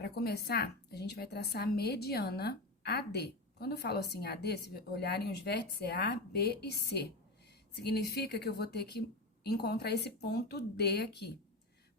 Para começar, a gente vai traçar a mediana AD. Quando eu falo assim AD, se olharem os vértices é A, B e C. Significa que eu vou ter que encontrar esse ponto D aqui.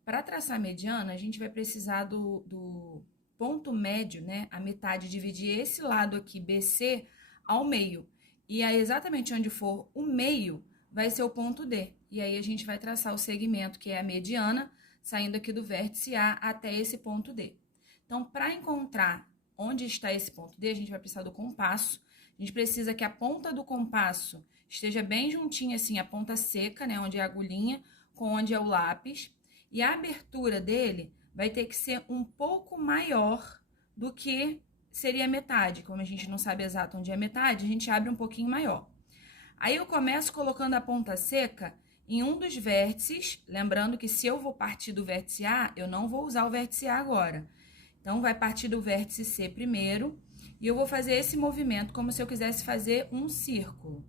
Para traçar a mediana, a gente vai precisar do ponto médio, né? A metade, dividir esse lado aqui, BC, ao meio. E aí, exatamente onde for o meio, vai ser o ponto D. E aí, a gente vai traçar o segmento, que é a mediana, saindo aqui do vértice A até esse ponto D. Então, para encontrar onde está esse ponto D, a gente vai precisar do compasso. A gente precisa que a ponta do compasso esteja bem juntinha, assim, a ponta seca, né? Onde é a agulhinha, com onde é o lápis. E a abertura dele vai ter que ser um pouco maior do que seria a metade. Como a gente não sabe exato onde é a metade, a gente abre um pouquinho maior. Aí eu começo colocando a ponta seca em um dos vértices, lembrando que se eu vou partir do vértice A, eu não vou usar o vértice A agora. Então, vai partir do vértice C primeiro, e eu vou fazer esse movimento como se eu quisesse fazer um círculo,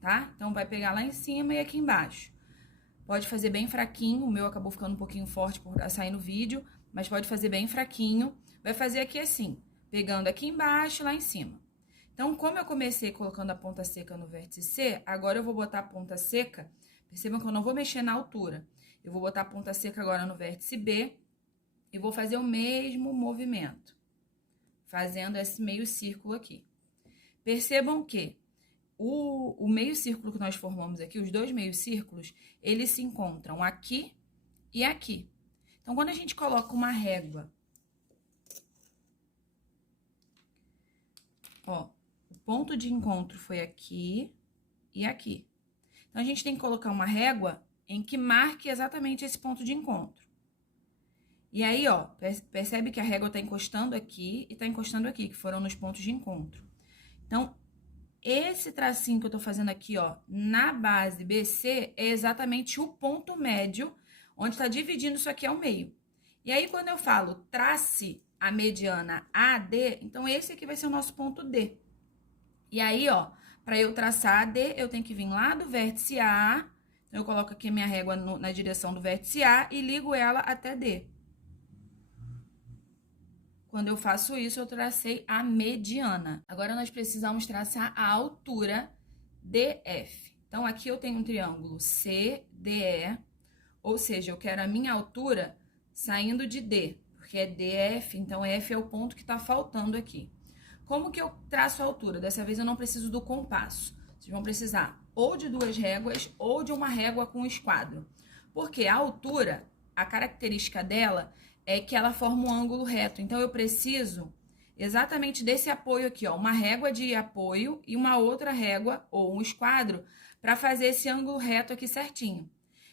tá? Então, vai pegar lá em cima e aqui embaixo. Pode fazer bem fraquinho, o meu acabou ficando um pouquinho forte por sair no vídeo, mas pode fazer bem fraquinho. Vai fazer aqui assim, pegando aqui embaixo e lá em cima. Então, como eu comecei colocando a ponta seca no vértice C, agora eu vou botar a ponta seca, percebam que eu não vou mexer na altura. Eu vou botar a ponta seca agora no vértice B e vou fazer o mesmo movimento, fazendo esse meio círculo aqui. Percebam que o meio círculo que nós formamos aqui, os dois meios círculos, eles se encontram aqui e aqui. Então, quando a gente coloca uma régua, ó, o ponto de encontro foi aqui e aqui. Então, a gente tem que colocar uma régua em que marque exatamente esse ponto de encontro. E aí, ó, percebe que a régua tá encostando aqui e tá encostando aqui, que foram nos pontos de encontro. Então, esse tracinho que eu tô fazendo aqui, ó, na base BC, é exatamente o ponto médio, onde tá dividindo isso aqui ao meio. E aí, quando eu falo trace a mediana AD, então esse aqui vai ser o nosso ponto D. E aí, ó, para eu traçar AD, eu tenho que vir lá do vértice A, então eu coloco aqui a minha régua na direção do vértice A e ligo ela até D. Quando eu faço isso, eu tracei a mediana. Agora, nós precisamos traçar a altura DF. Então, aqui eu tenho um triângulo CDE, ou seja, eu quero a minha altura saindo de D, porque é DF, então F é o ponto que está faltando aqui. Como que eu traço a altura? Dessa vez eu não preciso do compasso. Vocês vão precisar ou de duas réguas ou de uma régua com esquadro. Porque a altura, a característica dela é que ela forma um ângulo reto. Então, eu preciso exatamente desse apoio aqui, ó, uma régua de apoio e uma outra régua ou um esquadro para fazer esse ângulo reto aqui certinho.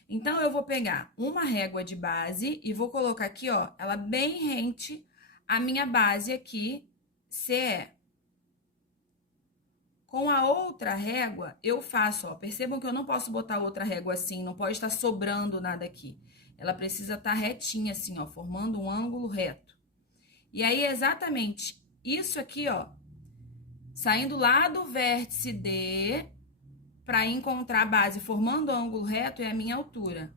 Então, eu vou pegar uma régua de base e vou colocar aqui, ó, ela bem rente à minha base aqui, CE. Com a outra régua, eu faço, ó, percebam que eu não posso botar outra régua assim, não pode estar sobrando nada aqui. Ela precisa estar retinha assim, ó, formando um ângulo reto. E aí, exatamente isso aqui, ó, saindo lá do vértice D, para encontrar a base formando um ângulo reto, é a minha altura.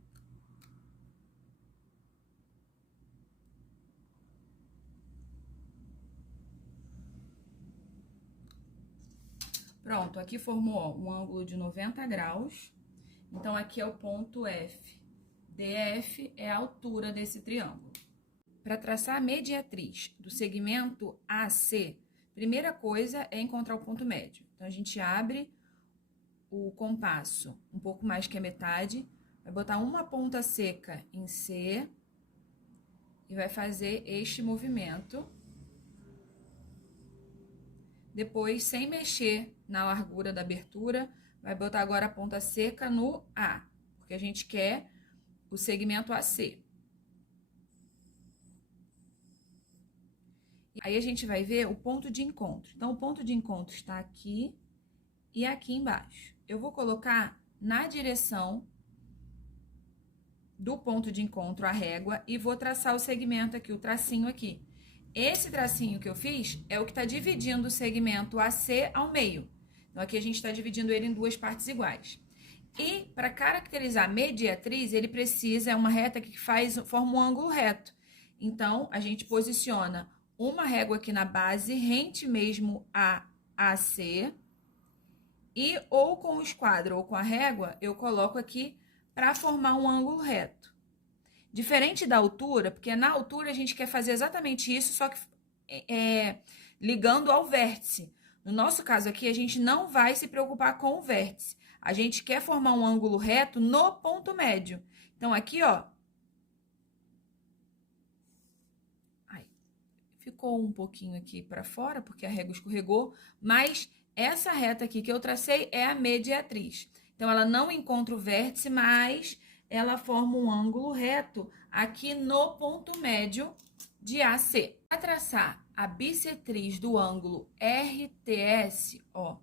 Pronto, aqui formou, ó, um ângulo de 90 graus. Então, aqui é o ponto F. DF é a altura desse triângulo. Para traçar a mediatriz do segmento AC, primeira coisa é encontrar o ponto médio. Então, a gente abre o compasso um pouco mais que a metade, vai botar uma ponta seca em C e vai fazer este movimento. Depois, sem mexer na largura da abertura, vai botar agora a ponta seca no A, porque a gente quer o segmento AC. Aí, a gente vai ver o ponto de encontro. Então, o ponto de encontro está aqui e aqui embaixo. Eu vou colocar na direção do ponto de encontro a régua e vou traçar o segmento aqui, o tracinho aqui. Esse tracinho que eu fiz é o que está dividindo o segmento AC ao meio. Então, aqui a gente está dividindo ele em duas partes iguais. E, para caracterizar a mediatriz, ele precisa, é uma reta que forma um ângulo reto. Então, a gente posiciona uma régua aqui na base, rente mesmo a AC, e ou com o esquadro ou com a régua, eu coloco aqui para formar um ângulo reto. Diferente da altura, porque na altura a gente quer fazer exatamente isso, só que ligando ao vértice. No nosso caso aqui, a gente não vai se preocupar com o vértice. A gente quer formar um ângulo reto no ponto médio. Então, aqui, ó. Ai, ficou um pouquinho aqui para fora, porque a régua escorregou, mas essa reta aqui que eu tracei é a mediatriz. Então, ela não encontra o vértice, mas ela forma um ângulo reto aqui no ponto médio de AC. Para traçar a bissetriz do ângulo RTS, ó,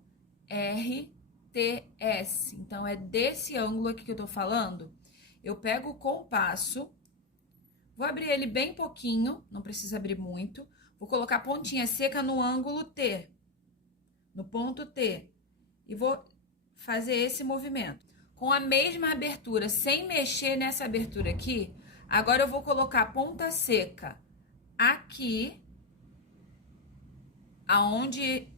RTS, então é desse ângulo aqui que eu tô falando, eu pego o compasso, vou abrir ele bem pouquinho, não precisa abrir muito, vou colocar a pontinha seca no ângulo T, no ponto T, e vou fazer esse movimento. Com a mesma abertura, sem mexer nessa abertura aqui, agora eu vou colocar a ponta seca aqui, aonde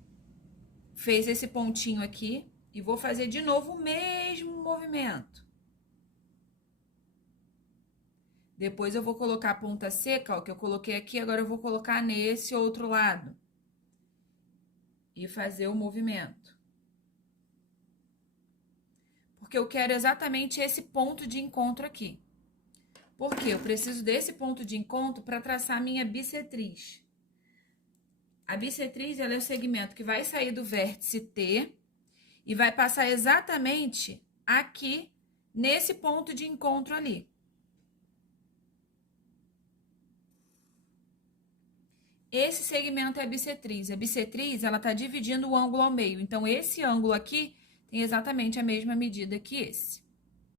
fez esse pontinho aqui, e vou fazer de novo o mesmo movimento. Depois eu vou colocar a ponta seca, ó, que eu coloquei aqui, agora eu vou colocar nesse outro lado. E fazer o movimento. Porque eu quero exatamente esse ponto de encontro aqui. Porque eu preciso desse ponto de encontro para traçar a minha bissetriz. A bissetriz, ela é o segmento que vai sair do vértice T e vai passar exatamente aqui, nesse ponto de encontro ali. Esse segmento é a bissetriz. A bissetriz, ela tá dividindo o ângulo ao meio. Então, esse ângulo aqui tem exatamente a mesma medida que esse.